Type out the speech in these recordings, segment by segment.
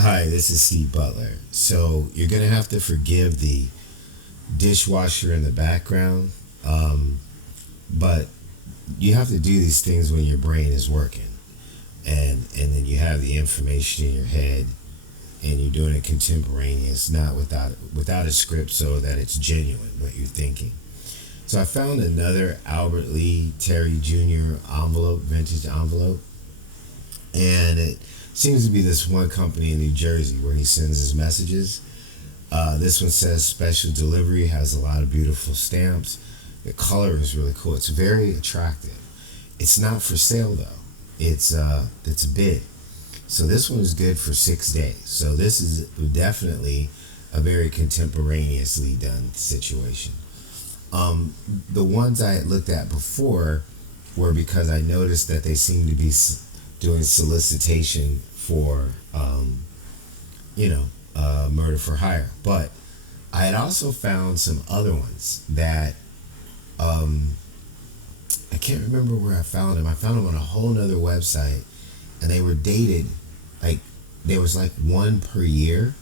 Hi, this is Steve Butler. So you're gonna have to forgive the dishwasher in the background, um, but you have to do these things when your brain is working, and then you have the information in your head, and you're doing it contemporaneous, not without a script, so that it's genuine what you're thinking. So I found another Albert Lee Terry Jr. envelope, vintage envelope, and it seems to be this one company in New Jersey where he sends his messages. This one says special delivery, has a lot of beautiful stamps. The color is really cool. It's very attractive. It's not for sale though. It's a bid. So this one is good for 6 days. So this is definitely a very contemporaneously done situation. The ones I had looked at before were because I noticed that they seem to be doing solicitation for, you know, murder for hire. But I had also found some other ones that um, I can't remember where I found them. I found them on a whole nother website, and they were dated like there was like one per year,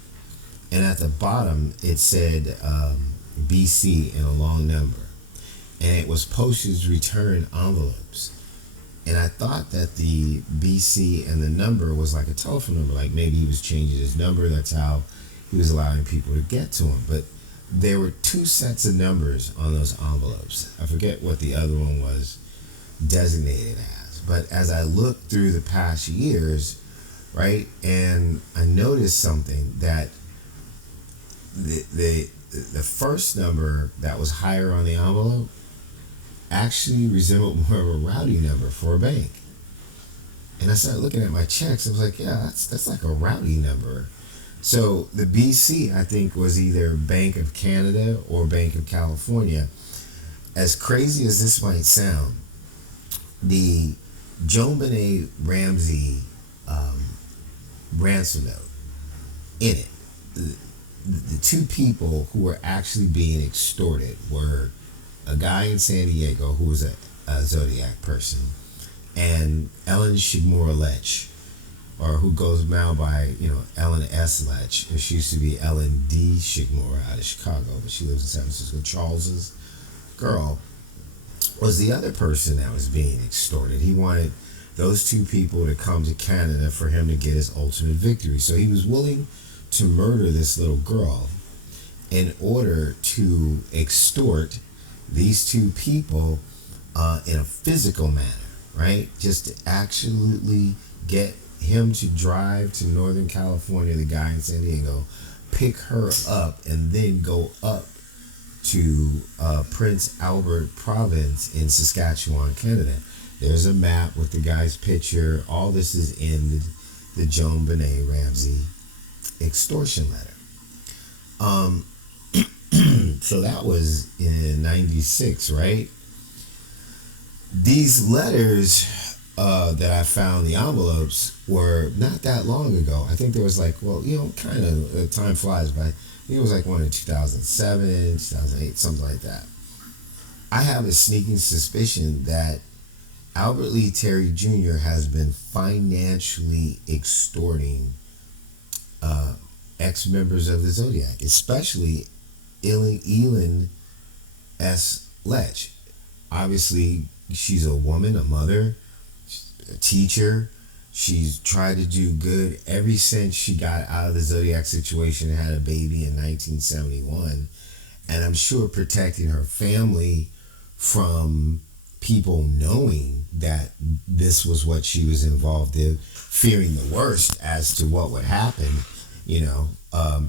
and at the bottom it said BC in a long number, and it was postage return envelopes. And I thought that the BC and the number was like a telephone number, like maybe he was changing his number. That's how he was allowing people to get to him. But there were two sets of numbers on those envelopes. I forget what the other one was designated as. But as I looked through the past years, right, and I noticed something that the first number that was higher on the envelope actually resembled more of a routing number for a bank. And I started looking at my checks. I was like, yeah, that's like a routing number. So the BC, I think, was either Bank of Canada or Bank of California. As crazy as this might sound, the Joan Benet Ramsey um, ransom note in it, the two people who were actually being extorted were a guy in San Diego who was a Zodiac person, and Ellen Shigemura Lech, or who goes now by, Ellen S. Lech. And she used to be Ellen D. Shigemura out of Chicago, but she lives in San Francisco. Charles's girl was the other person that was being extorted. He wanted those two people to come to Canada for him to get his ultimate victory. So he was willing to murder this little girl in order to extort these two people in a physical manner, right? Just to actually get him to drive to Northern California, the guy in San Diego, pick her up, and then go up to Prince Albert Province in Saskatchewan, Canada. There's a map with the guy's picture. All this is in the Joan Benet Ramsey extortion letter. Um, so that was in 96, right? These letters that I found, the envelopes, were not that long ago. I think there was like, well, kind of, time flies by. I think it was like one in 2007, 2008, something like that. I have a sneaking suspicion that Albert Lee Terry Jr. has been financially extorting ex members of the Zodiac, especially Elin S. Lech. Obviously, she's a woman, a mother, a teacher. She's tried to do good ever since she got out of the Zodiac situation and had a baby in 1971. And I'm sure protecting her family from people knowing that this was what she was involved in, fearing the worst as to what would happen,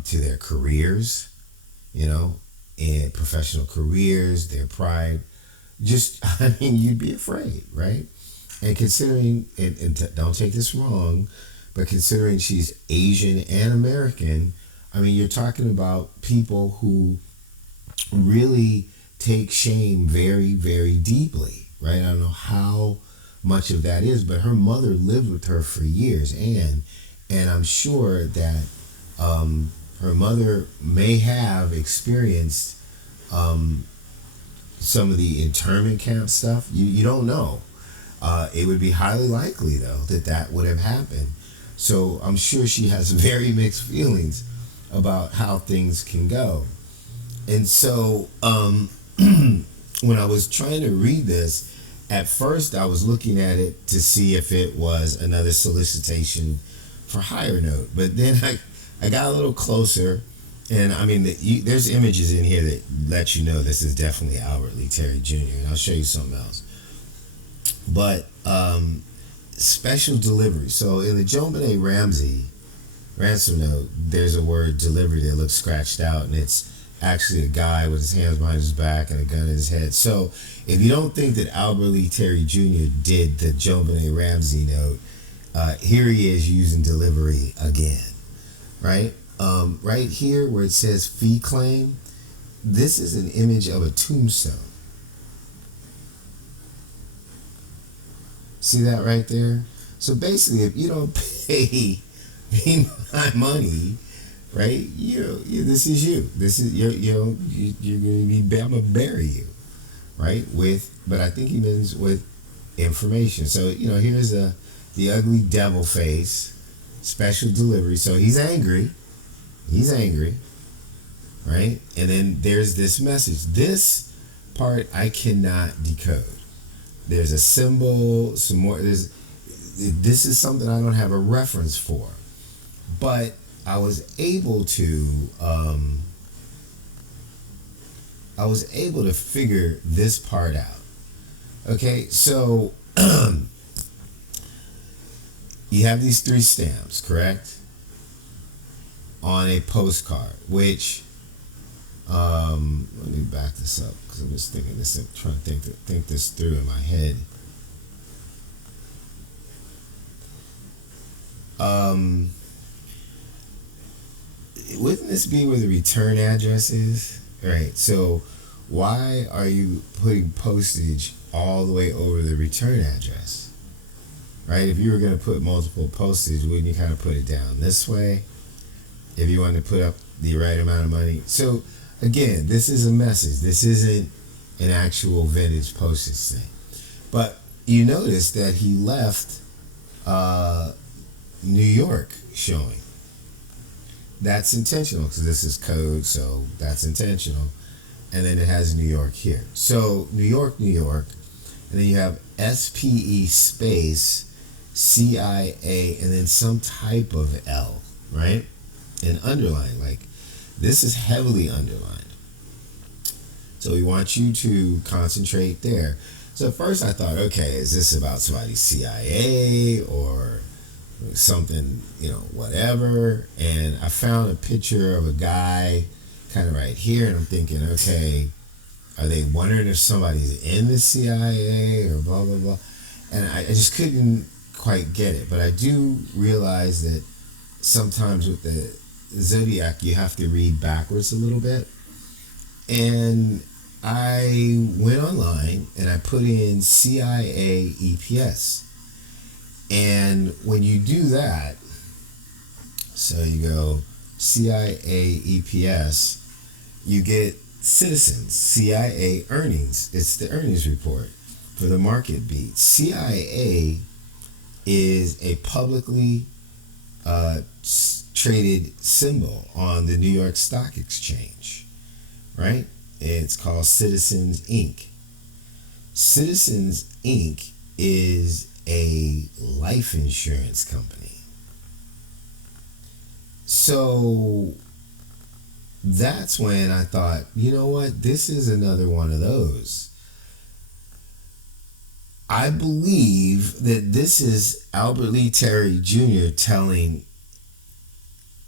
to their careers, and professional careers, their pride. Just, I mean, you'd be afraid, right? And considering, and don't take this wrong, but considering she's Asian and American, I mean, you're talking about people who really take shame very, very deeply, right? I don't know how much of that is, but her mother lived with her for years, and I'm sure that her mother may have experienced some of the internment camp stuff. You don't know. It would be highly likely, though, that would have happened. So I'm sure she has very mixed feelings about how things can go. And so when I was trying to read this, at first I was looking at it to see if it was another solicitation for hire note. But then I got a little closer, and I mean, there's images in here that let you know this is definitely Albert Lee Terry Jr., and I'll show you something else. But special delivery. So in the JonBenet Ramsey ransom note, there's a word delivery that looks scratched out, and it's actually a guy with his hands behind his back and a gun in his head. So if you don't think that Albert Lee Terry Jr. did the JonBenet Ramsey note, here he is using delivery again, right? Right here where it says fee claim, this is an image of a tombstone. See that right there? So basically, if you don't pay me my money, right? This is you. This is you're gonna be. I'm gonna bury you, right? But I think he means with information. So here's the ugly devil face, special delivery. So he's angry. He's angry, right? And then there's this message. This part I cannot decode. There's a symbol, some more. This is something I don't have a reference for, but I was able to figure this part out. Okay, so you have these 3 stamps, correct? On a postcard, which let me back this up because I'm just thinking this, trying to think this through in my head. Wouldn't this be where the return address is? Right. So why are you putting postage all the way over the return address? Right? If you were going to put multiple postage, wouldn't you kind of put it down this way? If you wanted to put up the right amount of money. So again, this is a message. This isn't an actual vintage postage thing. But you notice that he left New York showing. That's intentional because this is code, so that's intentional. And then it has New York here. So New York, and then you have SPE space CIA and then some type of L, right? And underline, like this is heavily underlined. So we want you to concentrate there. So at first I thought, okay, is this about somebody's CIA or something, whatever? And I found a picture of a guy kind of right here, and I'm thinking, okay, are they wondering if somebody's in the CIA or blah, blah, blah? And I just couldn't quite get it. But I do realize that sometimes with the Zodiac, you have to read backwards a little bit. And I went online and I put in CIA EPS. And when you do that, so you go CIA EPS, you get Citizens, CIA earnings. It's the earnings report for the market beat. CIA is a publicly traded symbol on the New York Stock Exchange, right? It's called Citizens Inc. Citizens Inc. is a life insurance company. So that's when I thought, you know what? This is another one of those. I believe that this is Albert Lee Terry Jr. telling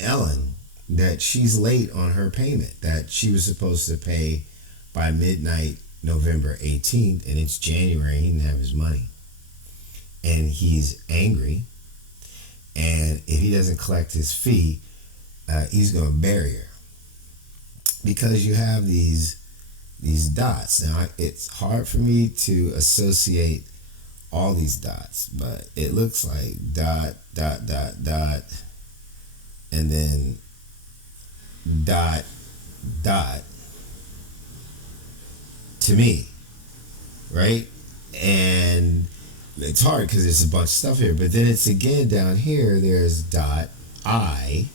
Ellen that she's late on her payment, that she was supposed to pay by midnight November 18th, and it's January, he didn't have his money. And he's angry, and if he doesn't collect his fee, he's going to bury her. Because you have these dots. Now, it's hard for me to associate all these dots, but it looks like dot, dot, dot, dot, and then dot, dot, to me, right? And It's hard because there's a bunch of stuff here, but then it's again down here. There's dot I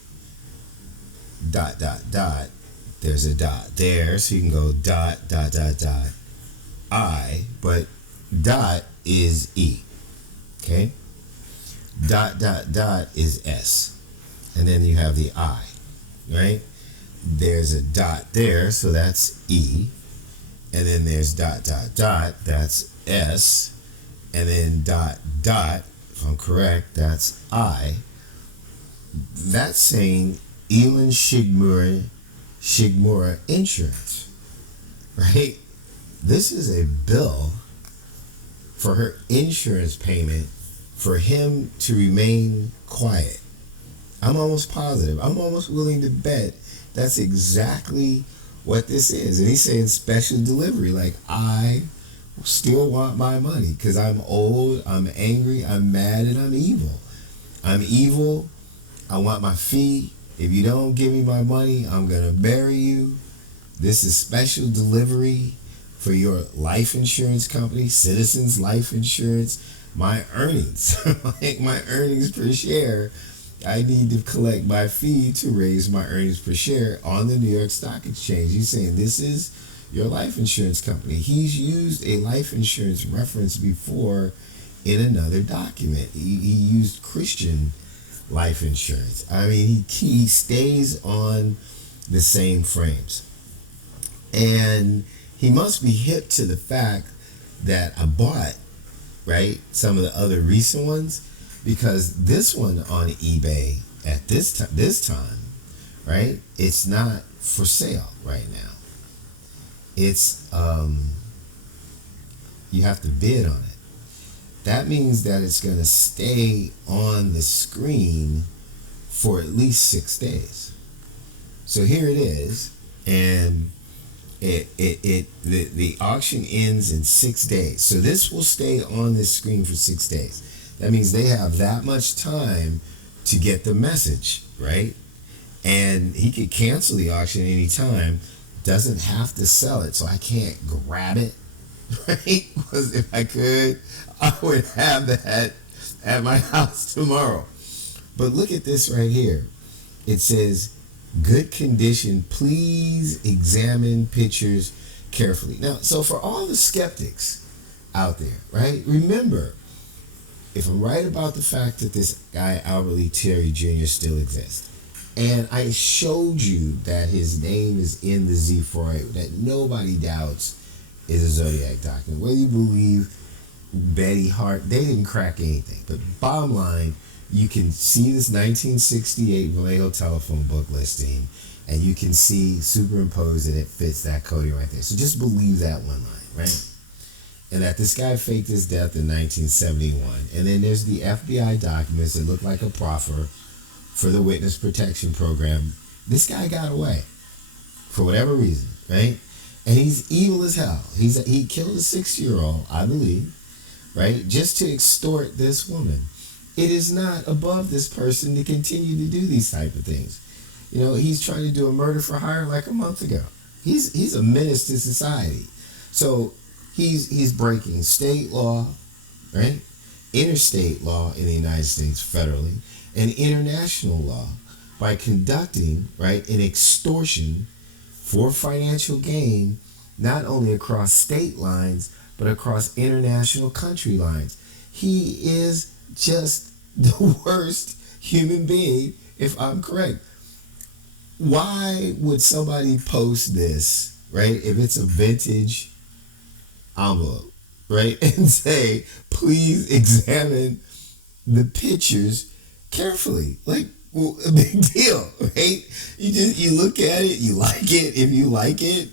dot dot dot. There's a dot there, so you can go dot dot dot dot I, but dot is E. Okay, dot dot dot is S, and then you have the I, right? There's a dot there, so that's E, and then there's dot dot dot, that's S, and then dot dot, if I'm correct, that's I. That's saying Elin Shigemura Insurance, right? This is a bill for her insurance payment for him to remain quiet. I'm almost positive. I'm almost willing to bet that's exactly what this is. And he's saying special delivery. Like, I still want my money because I'm old, I'm angry, I'm mad, and I'm evil. I'm evil. I want my fee. If you don't give me my money, I'm going to bury you. This is special delivery for your life insurance company, Citizens Life Insurance. My earnings, like my earnings per share, I need to collect my fee to raise my earnings per share on the New York Stock Exchange. He's saying this is your life insurance company. He's used a life insurance reference before in another document. He used Christian life insurance. I mean, he stays on the same frames. And he must be hip to the fact that I bought, right, some of the other recent ones, because this one on eBay at this time, right, it's not for sale right now. It's you have to bid on it. That means that it's going to stay on the screen for at least 6 days. So here it is, and the auction ends in 6 days. So this will stay on this screen for 6 days. That means they have that much time to get the message, right? And he could cancel the auction anytime. Doesn't have to sell it, so I can't grab it, right? Because if I could, I would have that at my house tomorrow. But look at this right here. It says, good condition, please examine pictures carefully. Now, so for all the skeptics out there, right, remember, if I'm right about the fact that this guy, Albert Lee Terry Jr., still exists, and I showed you that his name is in the Z4A, that nobody doubts is a Zodiac document, whether you believe Betty Hart, they didn't crack anything. But bottom line, you can see this 1968 Vallejo telephone book listing, and you can see superimposed that it fits that coding right there. So just believe that one line, right? And that this guy faked his death in 1971. And then there's the FBI documents that look like a proffer for the witness protection program. This guy got away for whatever reason, right? And he's evil as hell. He killed a 6-year-old, I believe, right, just to extort this woman. It is not above this person to continue to do these type of things. You know, he's trying to do a murder for hire like a month ago. He's a menace to society. So he's breaking state law, right, interstate law in the United States federally, and international law by conducting, right, an extortion for financial gain, not only across state lines, but across international country lines. He is just the worst human being, if I'm correct. Why would somebody post this, right, if it's a vintage envelope, right, and say, please examine the pictures carefully? Like, well, a big deal, right? You look at it, you like it. If you like it,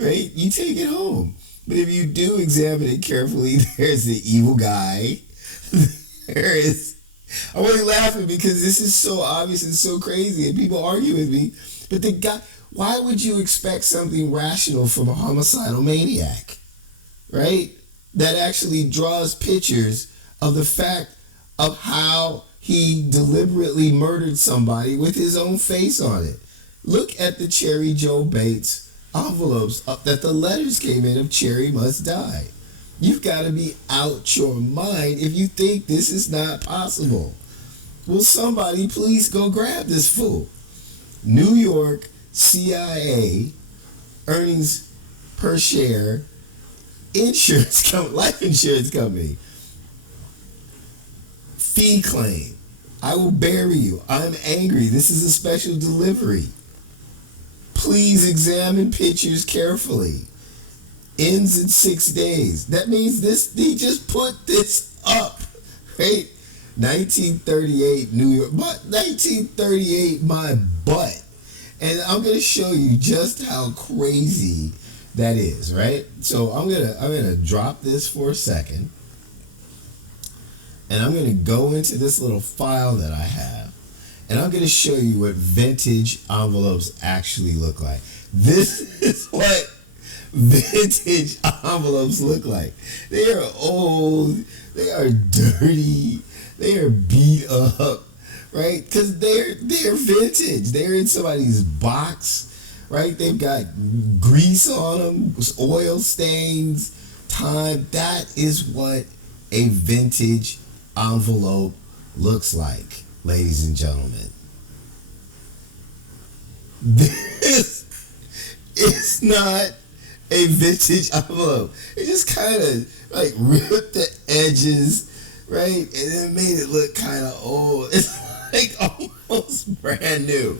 right, you take it home. But if you do examine it carefully, there's the evil guy. There is. I'm only laughing because this is so obvious and so crazy, and people argue with me. But the guy, why would you expect something rational from a homicidal maniac, right? That actually draws pictures of the fact of how he deliberately murdered somebody with his own face on it. Look at the Cherry Joe Bates envelopes that the letters came in of Cherry Must Die. You've got to be out your mind if you think this is not possible. Will somebody please go grab this fool? New York CIA earnings per share life insurance company. Fee claim. I will bury you. I'm angry. This is a special delivery. Please examine pictures carefully. Ends in 6 days. That means he just put this up, right? 1938 New York, but 1938 my butt. And I'm gonna show you just how crazy that is, right? So I'm gonna drop this for a second, and I'm gonna go into this little file that I have, and I'm gonna show you what vintage envelopes actually look like. This is what vintage envelopes look like. They are old, they are dirty, they are beat up, right? Because they're vintage. They're in somebody's box, right? They've got grease on them, oil stains, time. That is what a vintage envelope looks like, ladies and gentlemen. This is not a vintage envelope. It just kind of like ripped the edges, right? And then made it look kind of old. It's like almost brand new.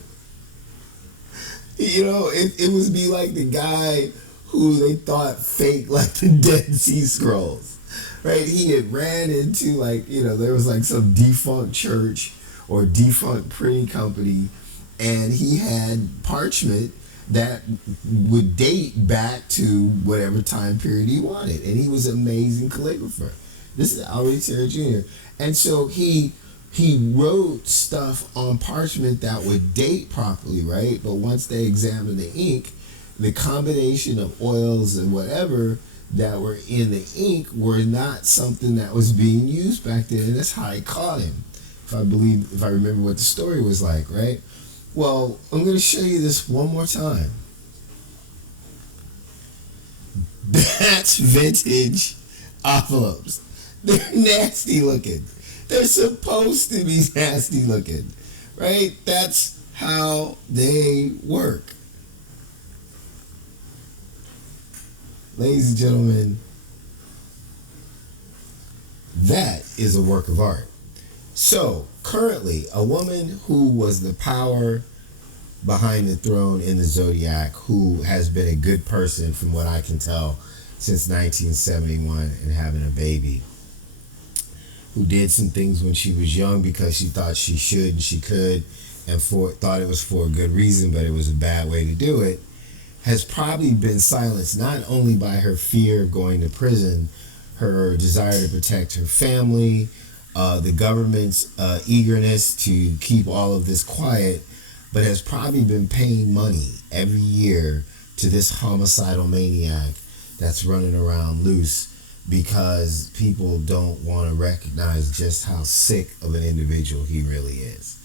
You know, it would be like the guy who they thought faked like the Dead Sea Scrolls, right? He had ran into like, you know, there was like some defunct church or defunct printing company, and he had parchment that would date back to whatever time period he wanted. And he was an amazing calligrapher. This is Albert Terry Jr. And so he wrote stuff on parchment that would date properly, right? But once they examined the ink, the combination of oils and whatever that were in the ink were not something that was being used back then. And that's how he caught him. If I remember what the story was like, right? Well, I'm going to show you this one more time. That's vintage envelopes. They're nasty looking. They're supposed to be nasty looking, right? That's how they work. Ladies and gentlemen, that is a work of art. So, currently, a woman who was the power behind the throne in the Zodiac, who has been a good person from what I can tell since 1971 and having a baby, who did some things when she was young because she thought she should and she could and thought it was for a good reason, but it was a bad way to do it, has probably been silenced not only by her fear of going to prison, her desire to protect her family, the government's eagerness to keep all of this quiet, but has probably been paying money every year to this homicidal maniac that's running around loose because people don't want to recognize just how sick of an individual he really is.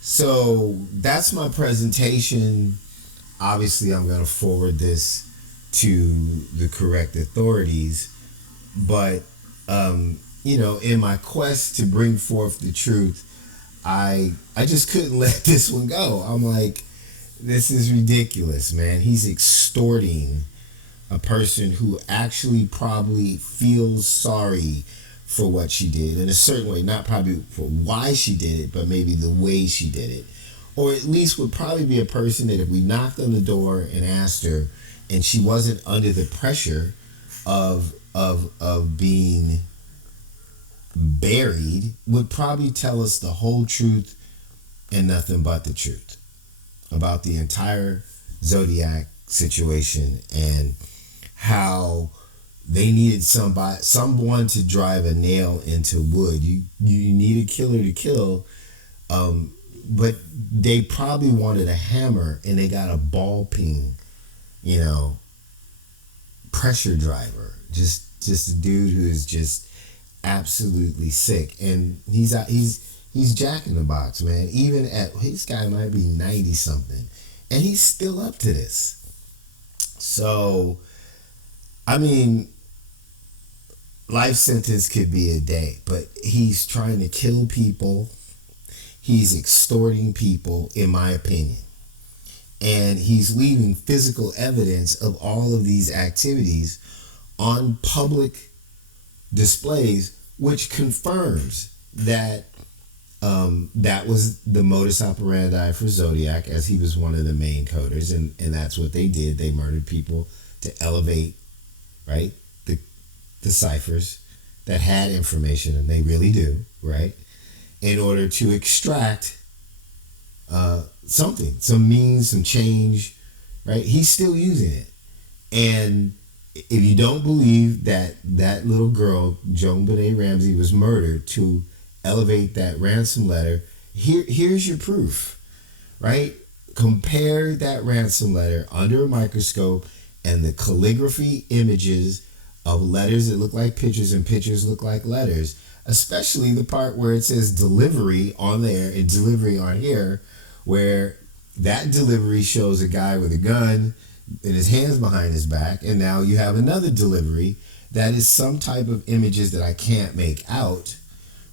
So that's my presentation. Obviously, I'm going to forward this to the correct authorities, but you know, in my quest to bring forth the truth, I just couldn't let this one go. I'm like, this is ridiculous, man. He's extorting a person who actually probably feels sorry for what she did in a certain way, not probably for why she did it, but maybe the way she did it. Or at least would probably be a person that if we knocked on the door and asked her and she wasn't under the pressure of being buried, would probably tell us the whole truth and nothing but the truth about the entire Zodiac situation and how they needed someone to drive a nail into wood. You need a killer to kill, but they probably wanted a hammer and they got a ball peen, you know, pressure driver. Just a dude who is just absolutely sick, and he's Jack in the Box, man. Even at this guy might be 90 something, and he's still up to this. So, I mean, life sentence could be a day, but he's trying to kill people. He's extorting people, in my opinion. And he's leaving physical evidence of all of these activities on public displays, which confirms that that was the modus operandi for Zodiac, as he was one of the main coders, and that's what they did. They murdered people to elevate, right, the ciphers that had information, and they really do, right, in order to extract something, some means, some change, right? He's still using it. And if you don't believe that that little girl, Joan Benet Ramsey, was murdered to elevate that ransom letter, here's your proof, right? Compare that ransom letter under a microscope and the calligraphy images of letters that look like pictures and pictures look like letters, especially the part where it says delivery on there and delivery on here, where that delivery shows a guy with a gun and his hands behind his back, and now you have another delivery that is some type of images that I can't make out,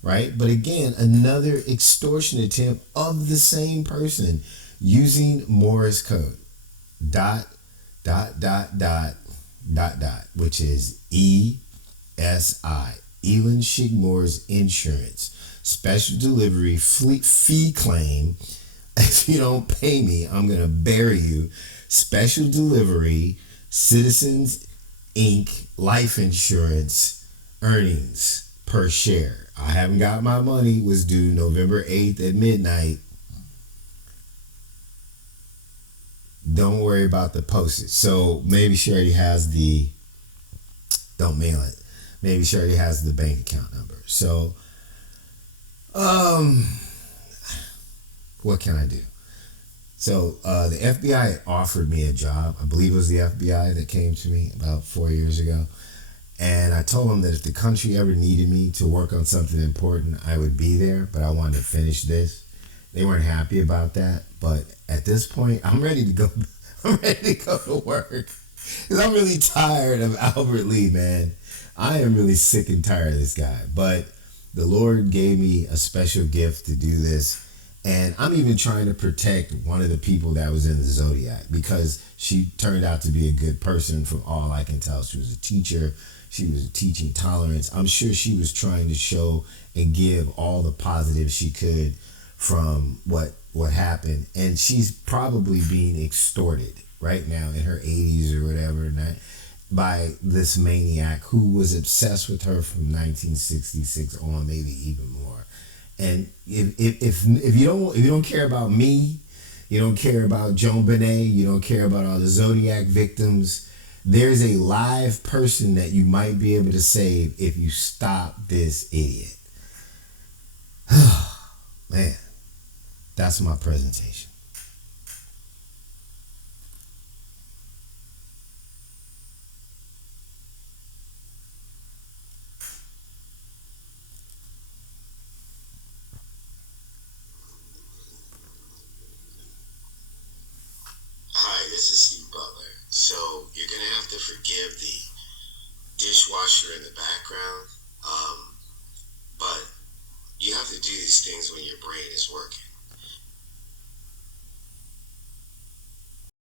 right? But again, another extortion attempt of the same person using Morse code. Dot, dot, dot, dot, dot, dot, which is ESI, Elin Shigemura's Insurance. Special delivery fee claim. If you don't pay me, I'm going to bury you. Special delivery, Citizens Inc. life insurance earnings per share. I haven't got my money. Was due November 8th at midnight. Don't worry about the postage. So maybe she already has the, don't mail it. Maybe she already has the bank account number. So, what can I do? So the FBI offered me a job. I believe it was the FBI that came to me about 4 years ago. And I told them that if the country ever needed me to work on something important, I would be there. But I wanted to finish this. They weren't happy about that. But at this point, I'm ready to go. I'm ready to go to work. Because I'm really tired of Albert Lee, man. I am really sick and tired of this guy. But the Lord gave me a special gift to do this. And I'm even trying to protect one of the people that was in the Zodiac, because she turned out to be a good person from all I can tell. She was a teacher. She was teaching tolerance. I'm sure she was trying to show and give all the positives she could from what happened. And she's probably being extorted right now in her 80s or whatever, and that, by this maniac who was obsessed with her from 1966 on, maybe even more. And if you don't care about me, you don't care about Joan Benet, you don't care about all the Zodiac victims, there's a live person that you might be able to save if you stop this idiot. Man, that's my presentation. Hi, this is Steve Butler. So you're gonna have to forgive the dishwasher in the background, but you have to do these things when your brain is working.